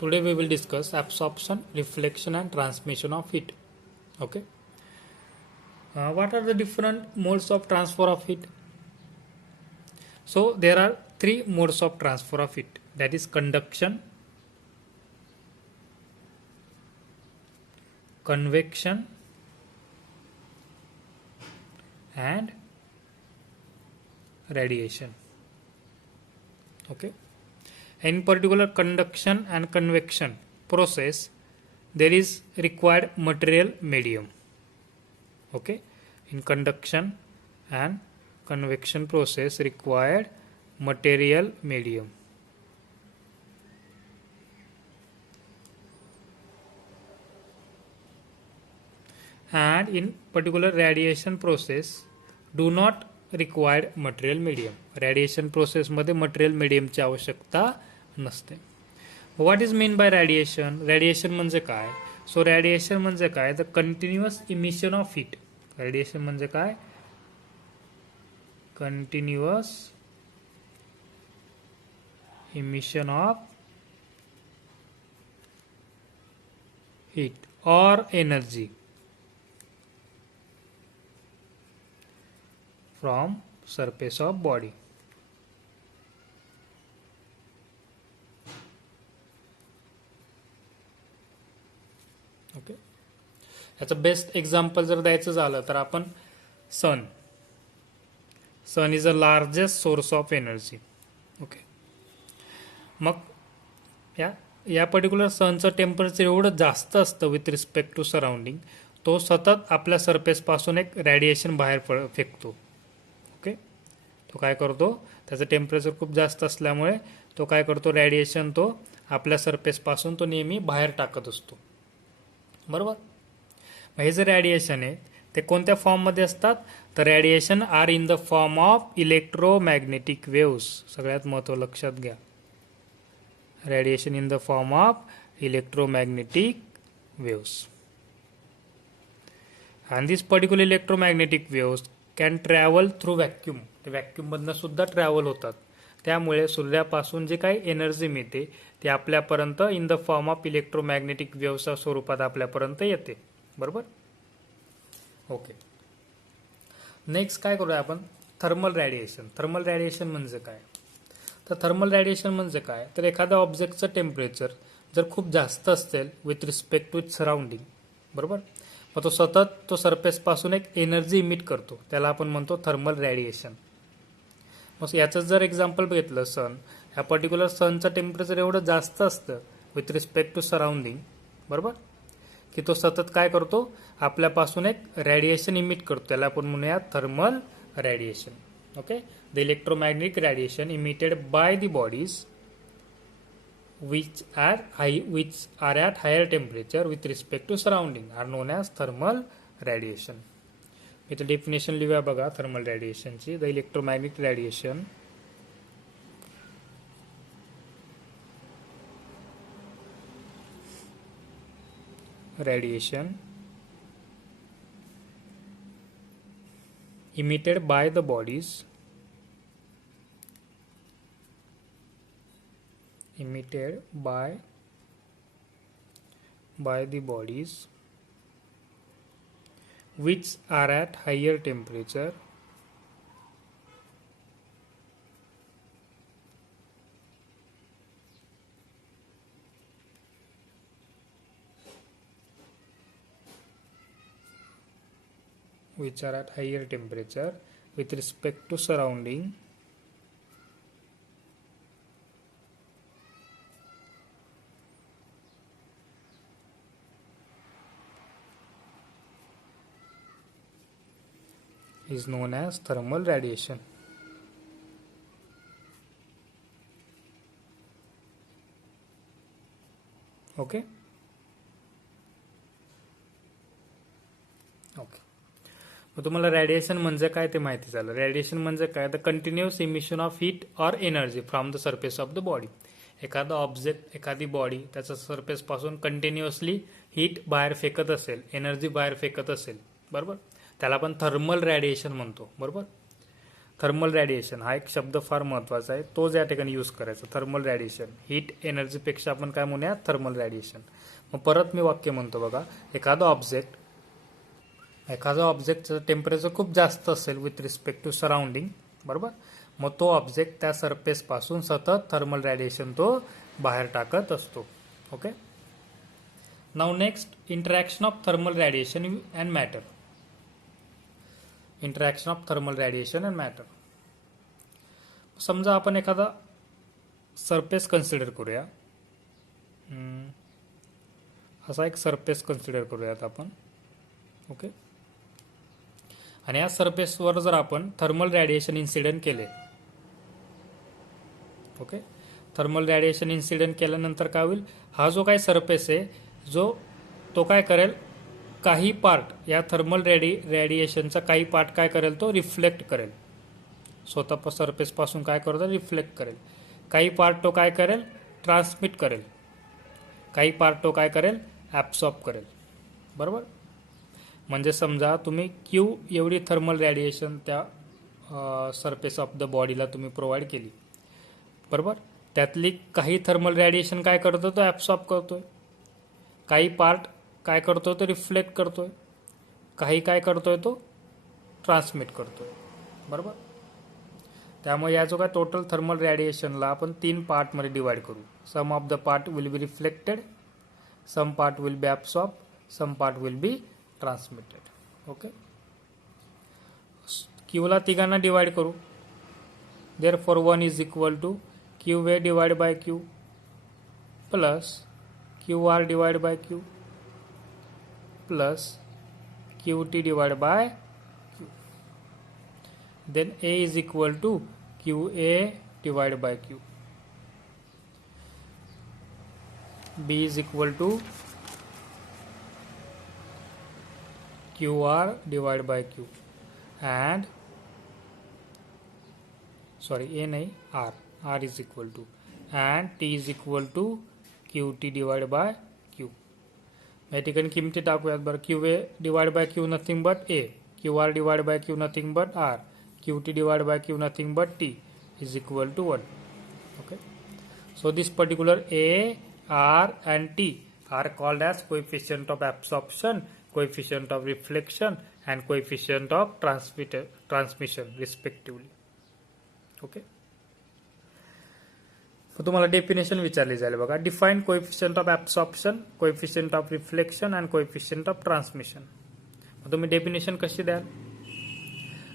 Today we will discuss absorption, reflection and transmission of heat. Okay. What are the different modes of transfer of heat? So there are three modes of transfer of heat, that is conduction, convection and radiation. Okay. In particular conduction and convection process, there is required material medium. Okay. In conduction and convection process required material medium. And in particular radiation process do not required material medium. Radiation process मध्ये material medium ची आवश्यकता नसते. What is mean by radiation? Radiation म्हणजे काय? So radiation म्हणजे काय? The continuous emission of heat. Radiation म्हणजे काय? Continuous emission of heat or energy from surface of body. Okay. याचं बेस्ट एक्झाम्पल जर द्यायचं झालं तर आपण sun is a largest source of energy. Okay. मग या पर्टिक्युलर सनचं टेम्परेचर एवढं जास्त असतं विथ रिस्पेक्ट टू सराउंडिंग, तो सतत आपल्या सरफेस पासून एक रॅडिएशन बाहेर फेकतो. ओके. तो काय करतो, त्याचं टेम्परेचर खूप जास्त असल्यामुळे तो काय करतो, रॅडिएशन तो आपल्या सरफेस पासून तो नेहमी बाहेर टाकत असतो. बरोबर. हे जे रॅडिएशन आहे ते कोणत्या फॉर्ममध्ये असतात, तर radiation are in the form of electromagnetic waves. सगळ्यात महत्त्व लक्षात घ्या, radiation in the form of electromagnetic waves. and this particular electromagnetic waves can travel through vacuum. ते व्हॅक्यूम मधनं सुद्धा ट्रॅव्हल होतात. त्यामुळे सूर्यापासून जे काही एनर्जी मिळते ते आपल्यापर्यंत in the form of electromagnetic वेव्हच्या स्वरूपात आपल्यापर्यंत येते. बरोबर. ओके. नेक्स्ट काय करूया आपण, थर्मल रॅडिएशन. थर्मल रॅडिएशन म्हणजे काय, तर थर्मल रॅडिएशन म्हणजे काय, तर एखाद्या ऑब्जेक्टचं टेम्परेचर जर खूप जास्त असेल with respect to its surrounding, बरोबर, मग तो सतत तो सरफेस पासून एक एनर्जी इमिट करतो, त्याला आपण म्हणतो थर्मल रॅडिएशन. मग याचं जर एक्झाम्पल घेतलं, सन, ह्या पर्टिक्युलर सनचं टेम्परेचर एवढं जास्त असतं विथ रिस्पेक्ट टू सराउंडिंग, बरोबर, की तो सतत काय करतो, आपल्यापासून एक रॅडिएशन इमिट करतो, त्याला आपण म्हणूया thermal radiation. Okay. The electromagnetic radiation emitted by the bodies which are at higher temperature with respect to surrounding are known as thermal radiation. इथे डेफिनेशन लिहूया बघा थर्मल रॅडिएशनची. The electromagnetic radiation emitted by the bodies which are at higher temperature with respect to surrounding is known as thermal radiation. Okay. Okay. मग तुम्हाला radiation म्हणजे काय ते माहिती झालं. रॅडिएशन म्हणजे काय, the continuous emission of heat or energy from the surface of the body. एखादा ऑब्जेक्ट, एखादी बॉडी त्याच्या सरफेस पासून कंटिन्युअसली हीट बाहेर फेकत असेल, एनर्जी बाहेर फेकत असेल, बरोबर, त्याला आपण थर्मल रॅडिएशन म्हणतो. बरोबर. थर्मल रॅडिएशन हा एक शब्द फार महत्वाचा आहे, तोच या ठिकाणी यूज करायचा. थर्मल रॅडिएशन, हीट एनर्जीपेक्षा आपण काय म्हणूया, थर्मल रॅडिएशन. मग परत मी वाक्य म्हणतो बघा, एखादा ऑब्जेक्टचं टेम्परेचर खूप जास्त असेल विथ रिस्पेक्ट टू सराउंडिंग, बरोबर, मग तो ऑब्जेक्ट त्या सरफेस पासून सतत थर्मल रॅडिएशन तो बाहेर टाकत असतो. Okay. Now next, interaction of thermal radiation and matter. Interaction of thermal radiation and matter. समजा आपण एखादा सरफेस कन्सिडर करूया, असा एक सरफेस कन्सिडर करूयात आपण. ओके. आणि या सरफेसवर जर आपण थर्मल रॅडिएशन इन्सिडेंट केले, ओके, थर्मल रॅडिएशन इन्सिडेंट केल्यानंतर काय होईल, हा जो काही सरफेस आहे तो काय करेल, काही पार्ट या थर्मल रॅडिएशनचा काही पार्ट काय करेल, तो रिफ्लेक्ट करेल. स्वतः सरफेस पासून काय करतो, रिफ्लेक्ट करेल. काही पार्ट तो काय करेल, ट्रान्समिट करेल. काही पार्ट तो काय करेल, ॲब्सॉर्ब करेल. बरोबर. म्हणजे समजा तुम्ही क्यू एवढी थर्मल रॅडिएशन त्या सरफेस ऑफ द बॉडीला तुम्ही प्रोव्हाइड केली, बरोबर. त्यातली काही थर्मल रॅडिएशन काय करतो, तो ॲब्सॉर्ब करतोय. काही पार्ट काय करतोय, तो रिफ्लेक्ट करतोय. काही काय करतोय, तो ट्रान्समिट करतोय. बरोबर. त्यामुळे या जो काय टोटल थर्मल रॅडिएशनला आपण 3 पार्टमध्ये डिवाइड करू. Some of the part will be reflected, some part will be absorb, some part will be transmitted. Okay. क्यूला तिघांना डिवाइड करू. Therefore 1 is equal to Q A divide by Q plus Q R divide by Q plus Q T divide by Q. Then A is equal to Q A divide by Q. B is equal to Q R divide by Q and sorry a नहीं r is equal to and t is equal to qt divided by q. या ठिकाणी किमती टाकूयात बरं. Q A divide by Q nothing but A, Q R divide by Q nothing but R, Q T divide by Q nothing but T is equal to 1. Okay. So this particular a, r and t are called as coefficient of absorption, coefficient of reflection and coefficient of transmission respectively. Okay. तुम्हाला definition विचारली जाईल बघा. Define coefficient of absorption, coefficient of reflection and coefficient of transmission. तुम्ही definition कशी द्याल.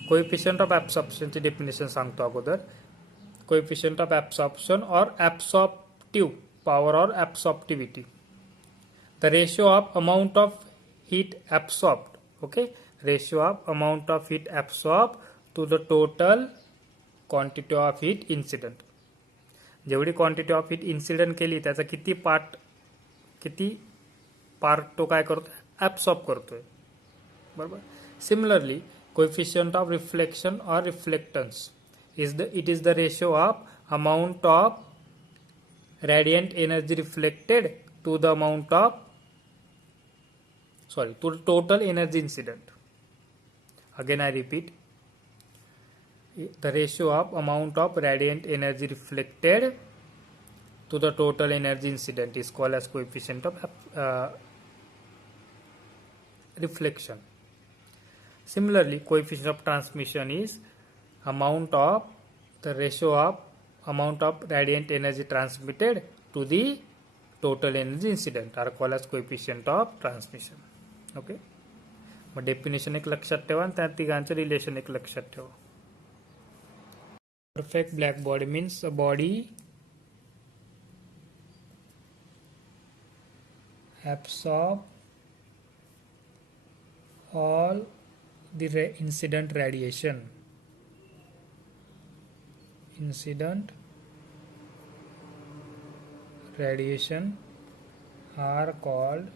Coefficient of ॲब्सॉर्प्शनची definition सांगतो अगोदर. Coefficient of absorption और absorptive power or absorptivity, the ratio of amount of heat absorbed. Okay. Ratio of amount of heat absorb to the total quantity of heat incident. जेवढी quantity of heat incident केली त्याचा किती part तो काय करतोय, absorb करतोय. बरोबर. Similarly coefficient of reflection or reflectance it is the ratio of amount of radiant energy reflected to the amount of to the total energy incident. Again I repeat, the ratio of amount of radiant energy reflected to the total energy incident is called as coefficient of reflection. Similarly, coefficient of transmission is amount of the ratio of amount of radiant energy transmitted to the total energy incident are called as coefficient of transmission. Okay. मग definition एक लक्षात ठेवा आणि त्या तिघांचं relation एक लक्षात ठेवा. Perfect black body means a body absorb all the incident radiation. Incident radiation are called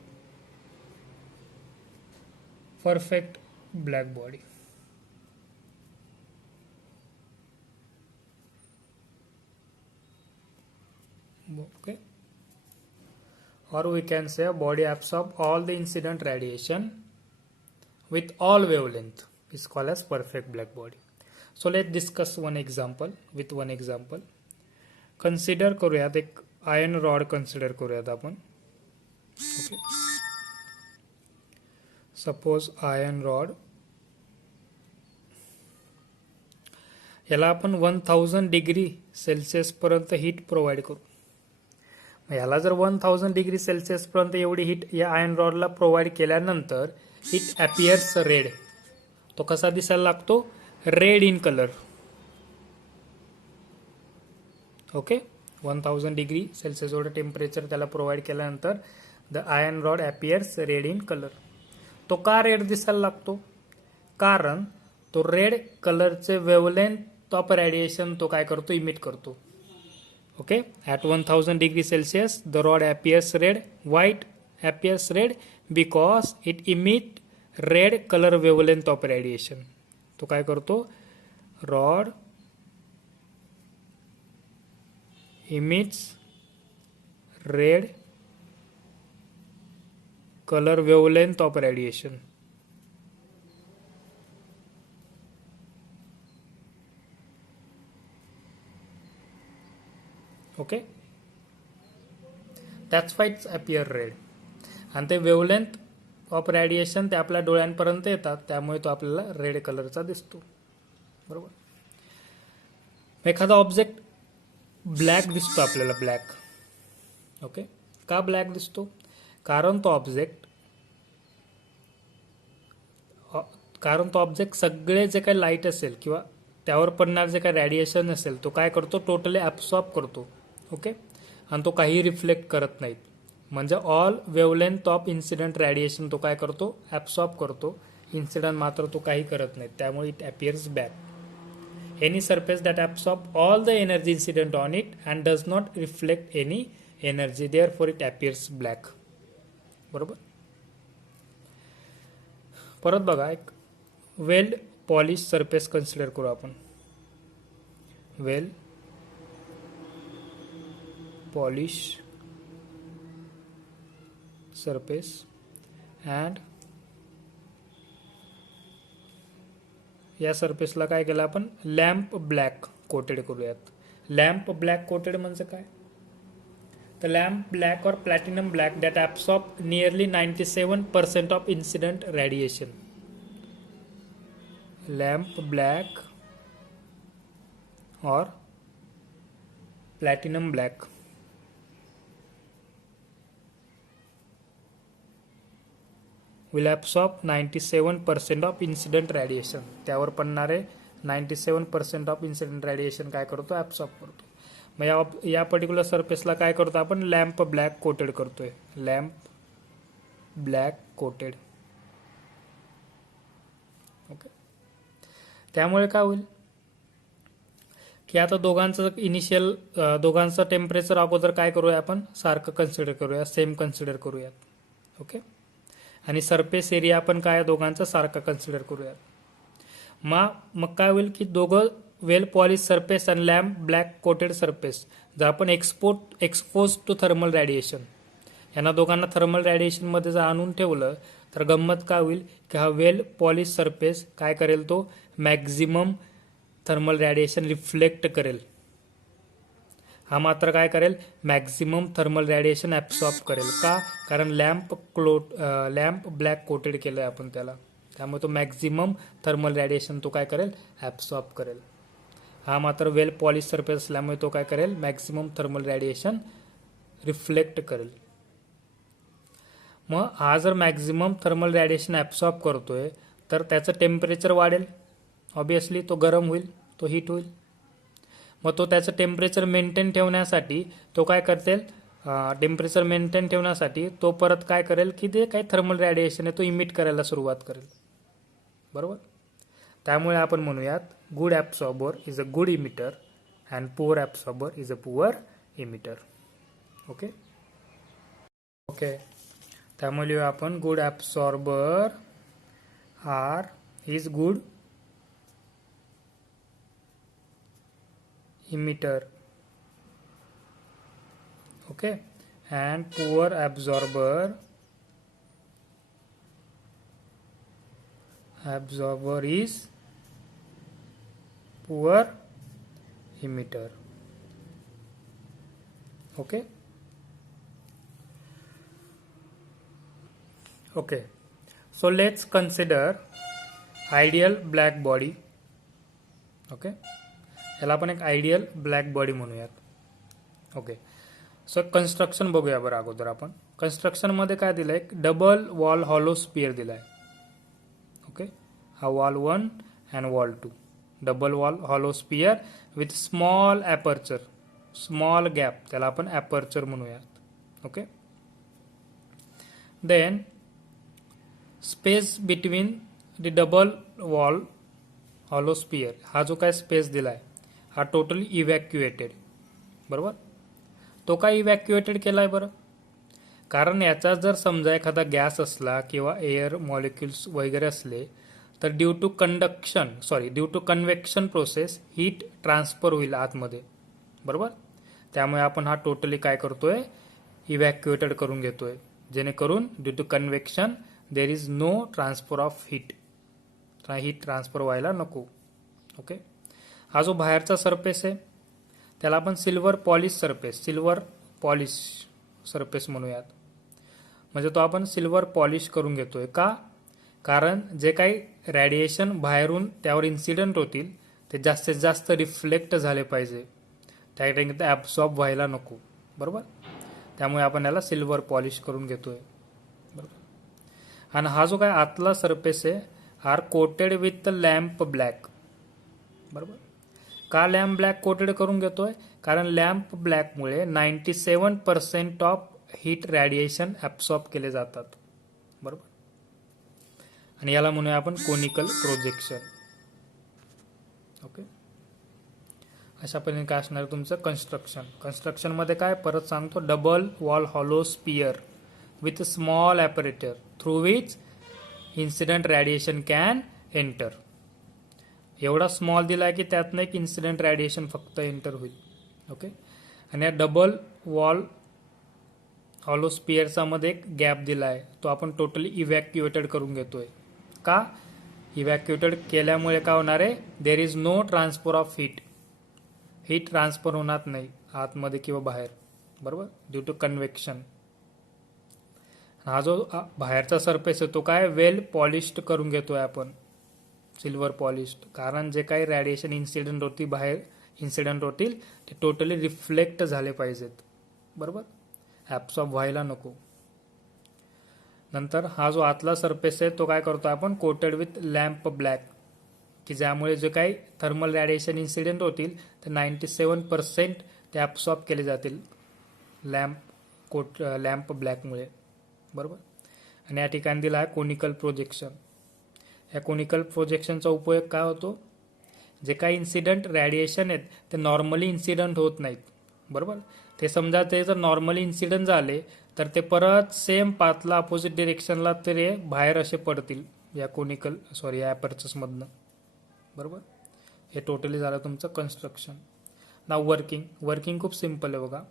perfect black body. Okay. Or we can say a body absorb all the incident radiation with all wavelength is called as perfect black body. So let discuss one example with one example. Consider करूयात एक iron rod consider करूयात आपण. Okay, suppose iron rod, याला आपण 1000 degree Celsius पर्यंत heat provide करू. याला जर 1000 डिग्री सेल्सिअस पर्यंत एवढी हीट या आयर्न रॉडला प्रोव्हाइड केल्यानंतर इट अपियर्स रेड. तो कसा दिसायला लागतो? Red in colour. Okay, 1000 degree Celsius एवढं टेम्परेचर त्याला प्रोव्हाइड केल्यानंतर the iron rod appears red in colour. तो का रेड दिसायला लागतो? कारण तो रेड कलरचे वेवलेंथ ऑफ रेडिएशन तो काय करतो? इमिट करतो. Okay, at 1000 degree Celsius the rod appears red. Why it appears red? Because it emit red color wavelength of radiation. तो काय करतो? Rod emits red color wavelength of radiation. Okay, that's why it's appear red. आणि ते wavelength of radiation ते आपल्या डोळ्यांपर्यंत येतात, त्यामुळे तो आपल्याला रेड कलरचा दिसतो. बरोबर. एखादा ऑब्जेक्ट ब्लॅक दिसतो आपल्याला, ब्लॅक. ओके, का ब्लॅक दिसतो? कारण तो ऑब्जेक्ट सगळे जे काही लाईट असेल किंवा त्यावर पडणार जे काही रेडिएशन असेल तो काय करतो? टोटली ॲब्सॉर्ब करतो. ओके, आणि तो काही रिफ्लेक्ट करत नाहीत. म्हणजे all wavelength of incident radiation तो काय करतो? ॲब्सॉर्ब करतो. इन्सिडेंट मात्र तो काही करत नाही, त्यामुळे it appears black. Any surface that absorb all the energy incident on it and does not reflect any energy, therefore it appears black. बरोबर. परत बघा, एक वेल पॉलिश सरफेस कन्सिडर करू आपण. वेल पॉलिश सरफेस अँड या सरफेसला काय केलं आपण? लॅम्प ब्लॅक कोटेड करूयात. लॅम्प ब्लॅक कोटेड म्हणजे काय? तर lamp black or platinum black that absorb nearly 97% of incident radiation. Lamp black or platinum black will absorb 97% of incident radiation. त्यावर पडणारे 97% ऑफ इन्सिडेंट रेडिएशन काय करतो? ॲब्सॉर्ब करतो. मग या पर्टिक्युलर सरफेसला काय करतो आपण? लॅम्प ब्लॅक कोटेड करतोय. Lamp black coated. ओके, त्यामुळे काय होईल की आता दोघांचं इनिशियल दोघांचं टेम्परेचर अगोदर काय करूया आपण? सारखं कन्सिडर करूया, सेम कन्सिडर करूयात. ओके, आणि सरफेस एरिया आपण काय दोघांचं सारखं कन्सिडर करूयात. मग काय होईल की दोघं वेल पॉलिश सरफेस आणि लॅम्प ब्लॅक कोटेड सरफेस जर आपण एक्सपोज टू थर्मल रेडिएशन, यांना दोघांना थर्मल रेडिएशनमध्ये जर आणून ठेवलं तर गंमत काय होईल की हा वेल पॉलिश सरफेस काय करेल? तो मॅक्झिमम थर्मल रेडिएशन रिफ्लेक्ट करेल. हा मात्र काय करेल? मॅक्झिमम थर्मल रेडिएशन ॲब्सॉर्ब करेल. का? कारण लॅम्प ब्लॅक कोटेड केलंय आपण त्याला, त्यामुळे तो मॅक्झिमम थर्मल रेडिएशन तो काय करेल? ॲब्सॉर्ब करेल. हा मात्र वेल पॉलिश सरफेस असल्यामुळे तो काय करेल? मॅक्झिमम थर्मल रेडिएशन रिफ्लेक्ट करेल. मग हा जर मॅक्झिमम थर्मल रेडिएशन ॲब्सॉर्ब करतोय तर त्याचं टेम्परेचर वाढेल. ऑब्विसली तो गरम होईल, तो हीट होईल. मग तो त्याचं टेम्परेचर मेंटेन ठेवण्यासाठी तो काय करतेल? टेम्परेचर मेंटेन ठेवण्यासाठी तो परत काय करेल की ते काही थर्मल रेडिएशन आहे तो इमिट करायला सुरुवात करेल. बरोबर. त्यामुळे आपण म्हणूयात good absorber is a good emitter and poor absorber is a poor emitter. Okay okay, त्यामुळे आपण good absorber are is good emitter. Okay, and poor absorber is poor emitter. Okay. So let's consider ideal black body. Okay, याला आपण एक ideal black body म्हणूयात. Okay, so construction बघूया बरं अगोदर आपण. कन्स्ट्रक्शनमध्ये काय दिलंय, एक डबल वॉल हॉलो स्पियर दिलाय. ओके, हा wall 1 and wall 2, double wall hollow sphere with small aperture, small gap, त्याला आपण ॲपर्चर म्हणूयात. Okay, then space between the double wall hollow sphere, हा जो काय स्पेस दिलाय हा टोटली इव्हॅक्युएटेड. बरोबर, तो काय इव्हॅक्युएटेड केलाय बरं, कारण याचा जर समजा एखादा गॅस असला किंवा एअर मॉलिक्युल्स वगैरे असले तर due to convection process heat transfer होईल आतमध्ये. बरोबर, त्यामुळे आपण हा टोटली काय करतोय, इव्हॅक्युएटेड करून घेतोय, जेणेकरून due to convection there is no transfer of heat transfer व्हायला नको. ओके, हा जो बाहेरचा सरफेस आहे त्याला आपण सिल्वर पॉलिश सरफेस म्हणूयात. म्हणजे तो आपण सिल्वर पॉलिश करून घेतोय का, कारण जे काही रेडिएशन बाहेरून त्यावर इन्सिडेंट होतील ते जास्तीत जास्त रिफ्लेक्ट झाले पाहिजे, त्या ठिकाणी ते ॲब्सॉर्ब व्हायला नको. बरोबर, त्यामुळे आपण याला सिल्वर पॉलिश करून घेतोय. बरोबर, आणि हा जो काय आतला सरफेस आहे are coated with lamp black. बरोबर, का लॅम्प ब्लॅक कोटेड करून घेतोय, कारण लॅम्प ब्लॅकमुळे 97% ऑफ हीट रेडिएशन ॲब्सॉर्ब केले जातात. बरोबर, आणि याला म्हणूया आपण कोनिकल प्रोजेक्शन. ओके, अशा पद्धतीने काय असणार तुमचं कन्स्ट्रक्शनमध्ये काय, परत सांगतो, double wall hollow sphere with small aperture through which incident radiation can enter. एवढा स्मॉल दिला आहे की त्यातनं एक इन्सिडेंट रेडिएशन फक्त एंटर होईल. ओके, आणि या डबल वॉल हॉलो स्पियरचा मध्ये एक गॅप दिला आहे, तो आपण टोटली इव्हॅक्युएटेड करून घेतोय. का इव्हॅक्युएटेड केल्यामुळे काय होणार आहे, there is no transfer of heat transfer होणार नाही आतमध्ये किंवा बाहेर. बरोबर, ड्यू टू कन्व्हेक्शन. हा जो बाहेरचा सरफेस आहे तो काय वेल पॉलिश्ड करून घेतोय आपण, सिल्वर पॉलिश्ड, कारण जे काही रेडिएशन इन्सिडेंट होतील ते टोटली रिफ्लेक्ट झाले पाहिजेत. बरोबर, ॲब्सॉर्ब व्हायला नको. नंतर हा जो आतला सरफेस आहे तो काय करतो आपण कोटेड विथ लॅम्प ब्लॅक, की ज्यामुळे जे काही थर्मल रेडिएशन इन्सिडेंट होतील ते 97% ते ॲब्सॉर्ब केले जातील लॅम्प ब्लॅकमुळे. बरोबर, आणि या ठिकाणी दिला आहे कोनिकल प्रोजेक्शन. या कोनिकल प्रोजेक्शनचा उपयोग काय होतो, जे काही इन्सिडेंट रेडिएशन आहेत ते नॉर्मली इन्सिडेंट होत नाहीत. बरोबर, ते समजा ते जर नॉर्मली इन्सिडेंट झाले तर ते परत सेम पाथला अपोजिट डिरेक्शनला ते बाहेर असे पडतील या ॲपर्चर्समधनं. बरोबर, हे टोटली झालं तुमचं कन्स्ट्रक्शन. ना वर्किंग खूप सिम्पल आहे बघा.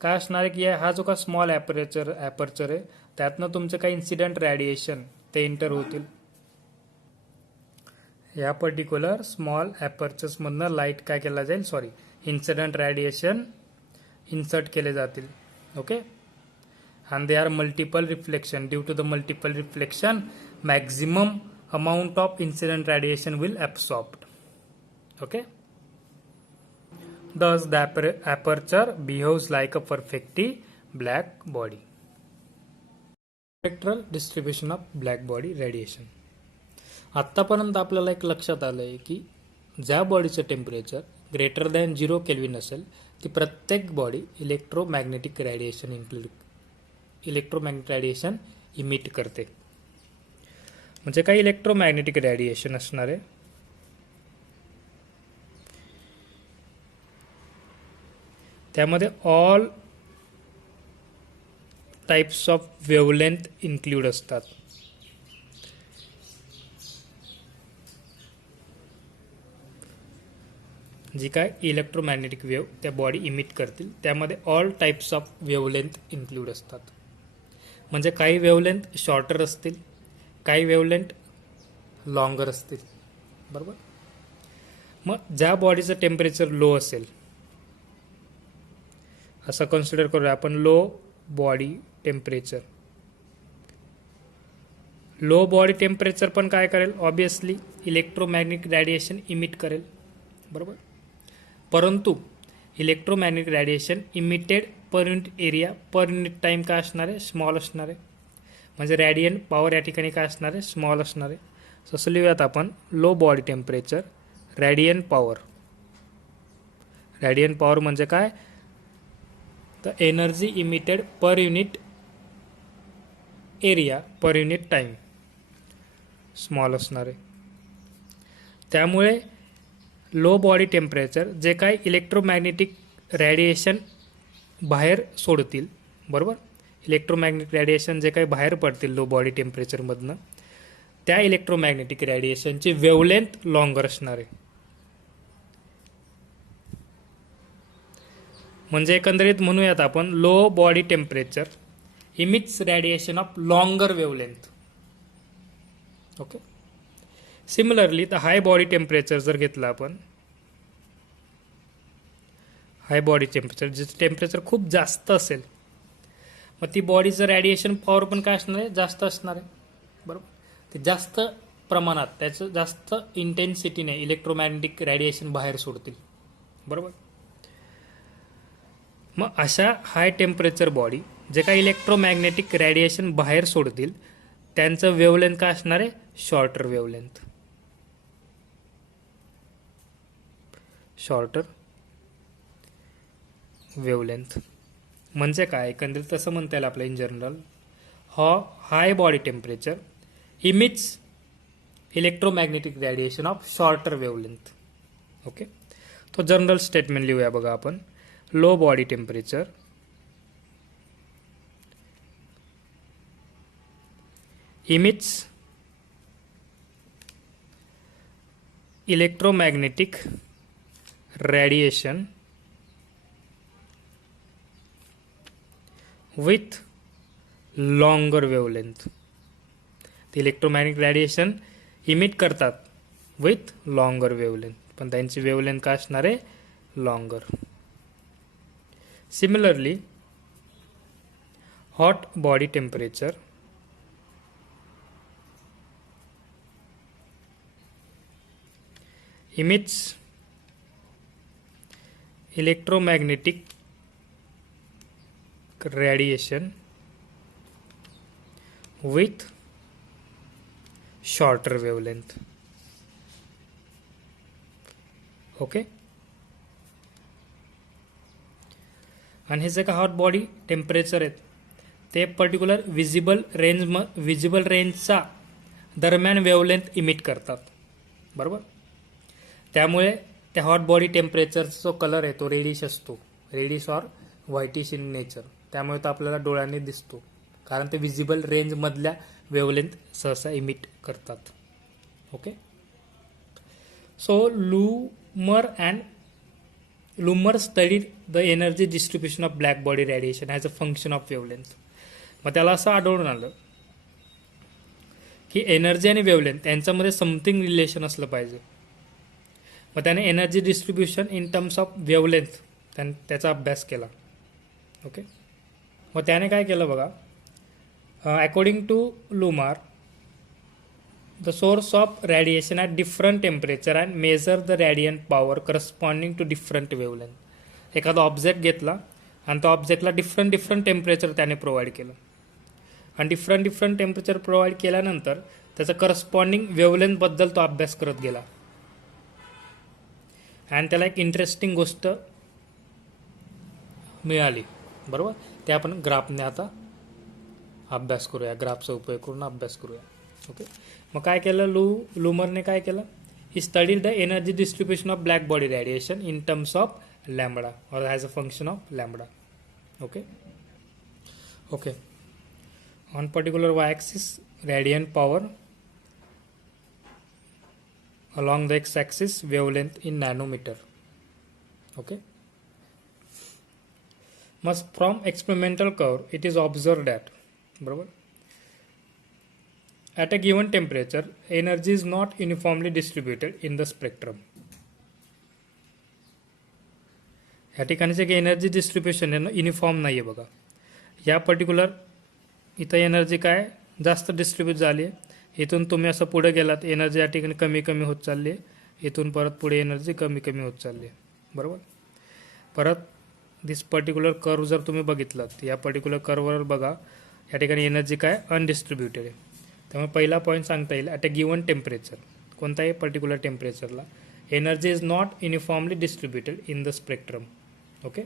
काय असणार आहे की हा जो का स्मॉल ॲपर्चर आहे त्यातनं तुमचं काही इन्सिडेंट रेडिएशन ते एंटर होतील. या पर्टिक्युलर स्मॉल ॲपर्चर्समधनं लाईट काय केला जाईल, इन्सिडेंट रेडिएशन इन्सर्ट केले जातील. Okay, and there are multiple reflection. Due to the multiple reflection, maximum amount of incident radiation will absorbed. Okay, thus the aperture behaves like a perfectly black body. Spectral distribution of black body radiation. आत्तापर्यंत आपल्याला एक लक्षात आलंय की ज्या बॉडीचं temperature greater than 0 kelvin असेल ती प्रत्येक बॉडी इलेक्ट्रोमॅग्नेटिक रेडिएशन इमिट करते. म्हणजे काही इलेक्ट्रोमॅग्नेटिक रेडिएशन असणार आहे. त्यामध्ये all types of wavelength include असतात. जी काय इलेक्ट्रोमॅग्नेटिक वेव्ह त्या बॉडी इमिट करतील त्यामध्ये all types of wavelength include असतात. म्हणजे काही वेवलेंथ शॉर्टर असतील, काही वेवलेंथ लॉंगर असतील. बरोबर, मग ज्या बॉडीचं टेम्परेचर लो असेल, असं कन्सिडर करूया आपण low body temperature. Low body temperature पण काय करेल, ऑब्विसली इलेक्ट्रोमॅग्नेटिक रॅडिएशन इमिट करेल, बरोबर. परंतु electromagnetic radiation emitted per unit area per unit time काय असणार आहे, स्मॉल असणार आहे. म्हणजे रॅडियंट पॉवर या ठिकाणी काय असणार आहे, स्मॉल असणार आहे. असं लिहूयात आपण, low body temperature radiant power. Radiant power म्हणजे काय, तर energy emitted per unit area per unit time small असणार आहे. त्यामुळे लो बॉडी टेम्परेचर जे काही इलेक्ट्रोमॅग्नेटिक रॅडिएशन बाहेर सोडतील, बरोबर, इलेक्ट्रोमॅग्नेटिक रॅडिएशन जे काही बाहेर पडतील लो बॉडी टेम्परेचरमधनं, त्या इलेक्ट्रोमॅग्नेटिक रॅडिएशनची वेवलेंथ लॉंगर असणार आहे. म्हणजे एकंदरीत म्हणूयात आपण low body temperature emits radiation of longer wavelength. Okay. Similarly तर हाय बॉडी टेम्परेचर जर घेतलं आपण, हाय बॉडी टेम्परेचर जिचं टेम्परेचर खूप जास्त असेल, मग ती बॉडीचं रॅडिएशन पॉवर पण काय असणार आहे, जास्त असणार आहे, बरोबर. ते जास्त प्रमाणात त्याचं जास्त इंटेन्सिटीने इलेक्ट्रोमॅग्नेटिक रॅडिएशन बाहेर सोडतील, बरोबर. मग अशा हाय टेम्परेचर बॉडी जे काही इलेक्ट्रोमॅग्नेटिक रॅडिएशन बाहेर सोडतील त्यांचं वेवलेंथ काय असणार आहे, शॉर्टर वेवलेंथ. शॉर्टर वेवलेंथ म्हणजे काय, एकंदरीत तसं म्हणता येईल आपलं in general, high body temperature emits electromagnetic radiation of shorter wavelength. Okay. तो जनरल स्टेटमेंट लिहूया बघा आपण, low body temperature emits electromagnetic radiation with longer wavelength. ते इलेक्ट्रोमॅग्नेटिक रॅडिएशन इमिट करतात विथ लॉंगर वेवलेंथ, पण त्यांची वेवलेंथ काय असणार आहे, longer. Similarly hot body temperature emits electromagnetic radiation with shorter wavelength. Okay. आणि हे जे का हॉट बॉडी टेम्परेचर आहेत ते पर्टिक्युलर विजिबल रेंजचा दरम्यान वेवलेंथ इमिट करतात, बरोबर. त्यामुळे त्या हॉट बॉडी टेम्परेचरचा जो कलर आहे तो रेडिश असतो, reddish or whitish in nature. त्यामुळे तो आपल्याला डोळ्यांनी दिसतो, कारण ते विजिबल रेंजमधल्या वेवलेंथ सहसा इमिट करतात. Okay. So Lummer studied the energy distribution of black body radiation as a function of wavelength. मग त्याला असं आढळून आलं की एनर्जी आणि वेवलेंथ यांच्यामध्ये समथिंग रिलेशन असलं पाहिजे. मग त्याने energy distribution in terms of wavelength त्याचा अभ्यास केला. ओके. मग त्याने काय केलं बघा, according to Lummer the source of radiation at different temperature and measure the radiant power corresponding to different wavelength. एखादा ऑब्जेक्ट घेतला आणि त्या ऑब्जेक्टला डिफरंट टेम्परेचर त्याने प्रोव्हाइड केलं, आणि डिफरंट टेम्परेचर प्रोव्हाइड केल्यानंतर त्याचं करस्पॉन्डिंग वेवलेंथबद्दल तो अभ्यास करत गेला. आणि त्याला एक इंटरेस्टिंग गोष्ट मिळाली, बरोबर. ते आपण ग्राफने आता अभ्यास करूया, ग्राफचा उपयोग करून अभ्यास करूया. ओके. मग काय केलं, लूमरने काय केलं, he studied the energy distribution of black body radiation in terms of lambda or as a function of lambda. Okay. Okay. On particular Y axis radiant power, along the x-axis wavelength in nanometer. Okay. Must from experimental curve it is observed that, बरोबर, at a given temperature energy is not uniformly distributed in the spectrum. ह्या ठिकाणीचे एक energy distribution आहे uniform नाही आहे बघा. या particular इथं energy काय जास्त डिस्ट्रीब्यूट झाली आहे. इथून तुम्ही असं पुढे गेलात एनर्जी या ठिकाणी कमी कमी होत चालली आहे. इथून परत पुढे एनर्जी कमी कमी होत चालली आहे. बरोबर. परत दिस पर्टिक्युलर कर्व जर तुम्ही बघितलात या पर्टिक्युलर कर्ववर बघा या ठिकाणी एनर्जी काय अनडिस्ट्रीब्युटेड आहे. त्यामुळे पहिला पॉईंट सांगता येईल ॲट अ गिवन टेम्परेचर कोणताही पर्टिक्युलर टेम्परेचरला energy is not uniformly distributed in the spectrum. Okay.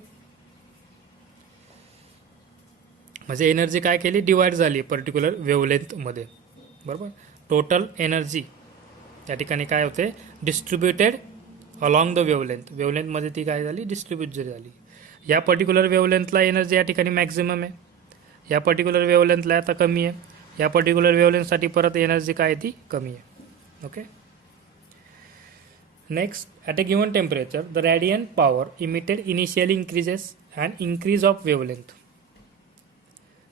म्हणजे एनर्जी काय केली डिवाइड झाली पर्टिक्युलर वेवलेंथमध्ये. बरोबर. टोटल एनर्जी त्या ठिकाणी काय होते डिस्ट्रीब्युटेड अलॉंग द वेवलेंथमध्ये ती काय झाली डिस्ट्रीब्यूट जरी झाली. या पर्टिक्युलर वेवलेंथला एनर्जी या ठिकाणी मॅक्झिमम आहे. या पर्टिक्युलर वेवलेंथला आता कमी आहे. या पर्टिक्युलर वेवलेंथसाठी परत एनर्जी काय आहे ती कमी आहे. Okay. Next at a given temperature the radiant power emitted initially increases and increase of wavelength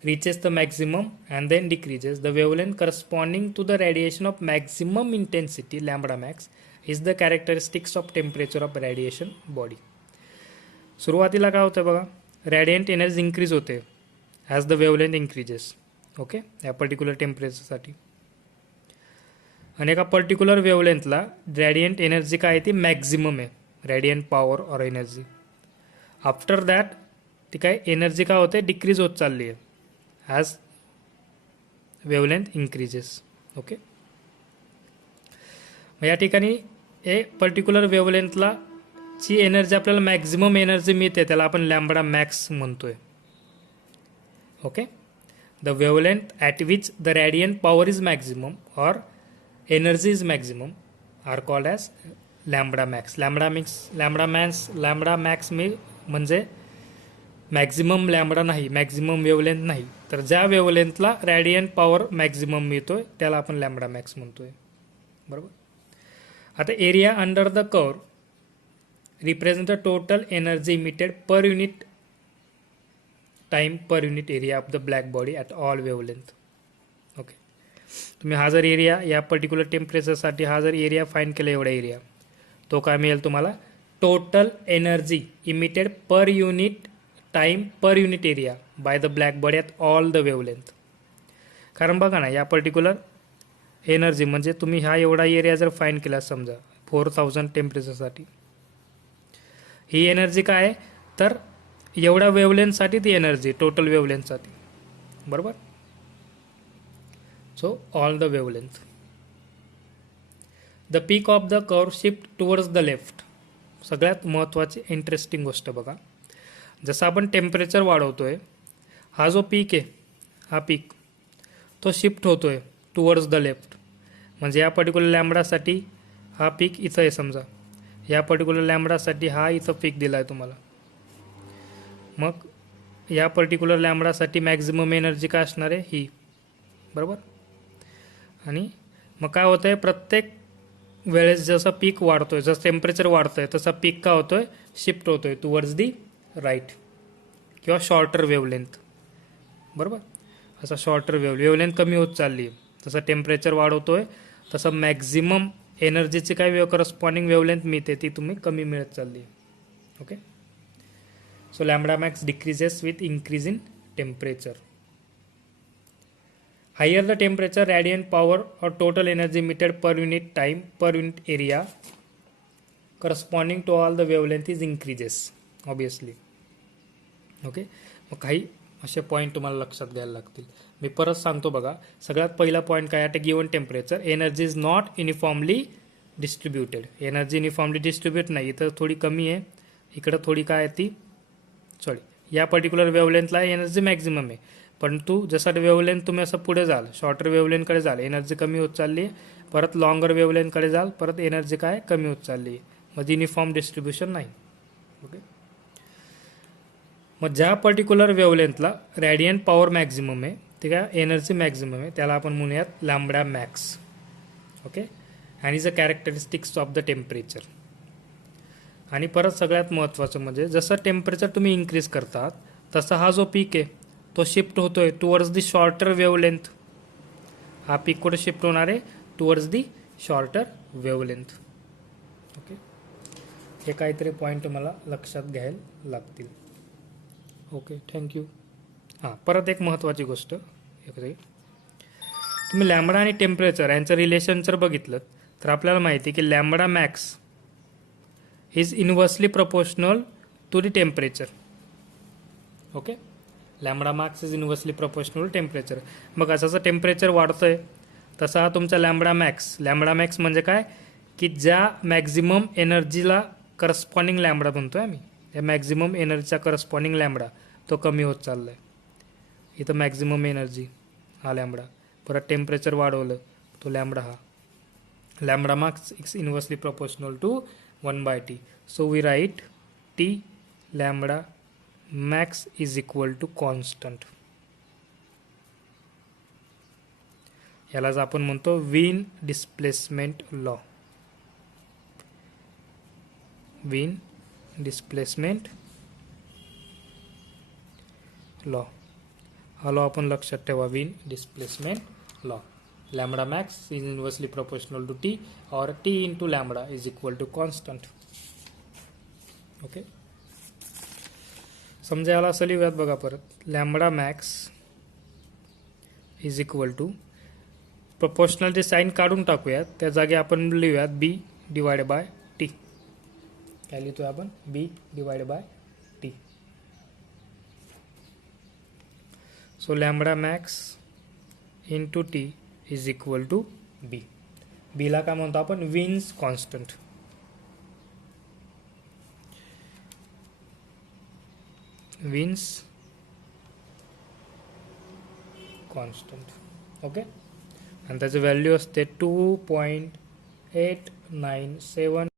reaches the maximum and then decreases. The wavelength corresponding to the radiation of maximum intensity lambda max is the characteristics of temperature of radiation body. सुरुवातीला काय होतं बघा रॅडियंट energy increase होते as the wavelength increases. Okay. या particular टेम्परेचरसाठी आणि एका particular वेवलेंथला रॅडियंट energy काय आहे ती मॅक्झिमम आहे radiant power or energy. After that ती काय एनर्जी काय होते डिक्रीज होत चालली आहे ॲज वेवलेंथ इंक्रीजेस. ओके. या ठिकाणी ए पर्टिक्युलर वेवलेंथला ची एनर्जी आपल्याला मॅक्झिमम एनर्जी मिळते त्याला आपण लॅम्बडा मॅक्स म्हणतोय. Okay. The wavelength at which the radiant power is maximum or energy is maximum are called as lambda max. Lambda max म्हणजे maximum lambda नाही मॅक्झिमम वेवलेंथ नाही तर ज्या वेवलेंथला रॅडियंट पॉवर मॅक्झिमम मिळतोय त्याला आपण लॅम्बडा मॅक्स म्हणतोय. बरोबर. आता area under the curve represent the total energy emitted per unit time per unit area of the black body at all wavelength. Okay. तुम्ही हा जर एरिया या पर्टिक्युलर टेम्परेचरसाठी हा जर एरिया फाईंड केला एवढा एरिया तो काय मिळेल तुम्हाला total energy emitted per unit time per unit area by the black body at all the wavelength. कारण बघा ना या पर्टिक्युलर एनर्जी म्हणजे तुम्ही हा एवढा एरिया जर फाईंड केला समजा 4000 टेम्परेचरसाठी ही एनर्जी काय आहे तर एवढ्या वेवलेंथसाठी ती एनर्जी टोटल वेवलेंथसाठी. बरोबर. So all the wavelength. The peak of the curve shift towards the left. सगळ्यात महत्त्वाची इंटरेस्टिंग गोष्ट बघा जसं आपण टेम्परेचर वाढवतोय हा जो पीक आहे हा पीक तो शिफ्ट होतोय टुवर्ड्स द लेफ्ट. म्हणजे या पर्टिक्युलर लॅम्बडासाठी हा पीक इथं आहे समजा या पर्टिक्युलर लॅम्बडासाठी हा इथं पीक दिला आहे तुम्हाला. मग या पर्टिक्युलर लॅम्बडासाठी मॅक्झिमम एनर्जी काय असणार आहे ही. बरोबर. आणि मग काय होतं आहे प्रत्येक वेळेस जसं पीक वाढतोय जसं टेम्परेचर वाढतंय तसा पीक काय होतोय शिफ्ट होतोय टुवर्ड्स दी राईट किंवा शॉर्टर वेवलेंथ. बरोबर. असा शॉर्टर वेवलेंथ कमी होत चालली आहे तसं टेम्परेचर वाढवतोय तसं मॅक्झिमम एनर्जीची काय करस्पॉन्डिंग वेवलेंथ मिळते ती तुम्ही कमी मिळत चालली आहे. Okay. So lambda max decreases with increase in temperature. Higher the temperature radiant power or total energy emitted per unit time per unit area corresponding to all the wavelength is increases obviously. Okay. मग काही असे point तुम्हाला लक्षात घ्यायला लागतील. मी परत सांगतो बघा सगळ्यात पहिला पॉईंट काय आहे given temperature energy is not uniformly distributed. Energy uniformly distribute नाही इथं थोडी कमी आहे इकडं थोडी काय आहे ती सॉरी या पर्टिक्युलर वेवलेंथला एनर्जी मॅक्झिमम आहे परंतु जसं वेवलेंथ तुम्ही असं पुढे जाल शॉर्टर वेवलेंथकडे जाल एनर्जी कमी होत चालली आहे परत लॉंगर वेवलेंथकडे जाल परत एनर्जी काय कमी होत चालली आहे. मग युनिफॉर्म डिस्ट्रीब्युशन नाही. ओके. मग ज्या पर्टिक्युलर वेवलेंथला रॅडियंट पॉवर मॅक्झिमम आहे ते काय एनर्जी मॅक्झिमम आहे त्याला आपण म्हणूयात लॅम्बडा मॅक्स. ओके. आणि is a characteristics of the temperature. आणि परत सगळ्यात महत्त्वाचं म्हणजे जसं टेम्परेचर तुम्ही इन्क्रीज करतात तसा हा जो पीक आहे तो शिफ्ट होतोय टुवर्ड्स दी शॉर्टर वेवलेंथ. हा पीक कुठे शिफ्ट होणार आहे towards the shorter wavelength. Okay. हे काहीतरी पॉईंट मला लक्षात घ्यायला लागतील. Okay, thank you. हां, परत एक महत्त्वाची गोष्ट, तुम्ही लॅम्बडा आणि टेम्परेचर यांचं रिलेशन जर बघितलं तर आपल्याला माहिती आहे की lambda max is inversely proportional to the temperature. Okay, lambda max is inversely proportional to temperature. मग जसं टेम्परेचर वाढतंय तसा तुमचा लॅम्बडा मॅक्स म्हणजे काय की ज्या मॅक्झिमम एनर्जीला करस्पॉन्डिंग लॅम्बडा म्हणतोय आम्ही, या मॅक्झिमम एनर्जीचा करस्पॉन्डिंग लॅम्बडा तो कमी होत चाललाय. इथं मॅक्झिमम एनर्जी हा लॅम्बडा, परत टेम्परेचर वाढवलं तो लॅम्बडा हा. Lambda max is inversely proportional to 1/t. So we write t lambda max is equal to constant. यालाच आपण म्हणतो Wien displacement law. Wien displacement law, हा लॉ आपण लक्षात ठेवा. Wien displacement law. Lambda max is inversely proportional to T or T into lambda is equal to constant. Okay, समजायला असं लिहूयात बघा परत. Lambda max is equal to प्रपोर्शनलचे साईन काढून टाकूयात, त्या जागी आपण लिहूयात बी डिवाइड बाय टी. काय लिहितोय आपण? B divide by T. So lambda max into T is equal to B. बीला काय म्हणतो आपण? Wien's constant. Wien's constant. Okay, आणि त्याची व्हॅल्यू असते 2.897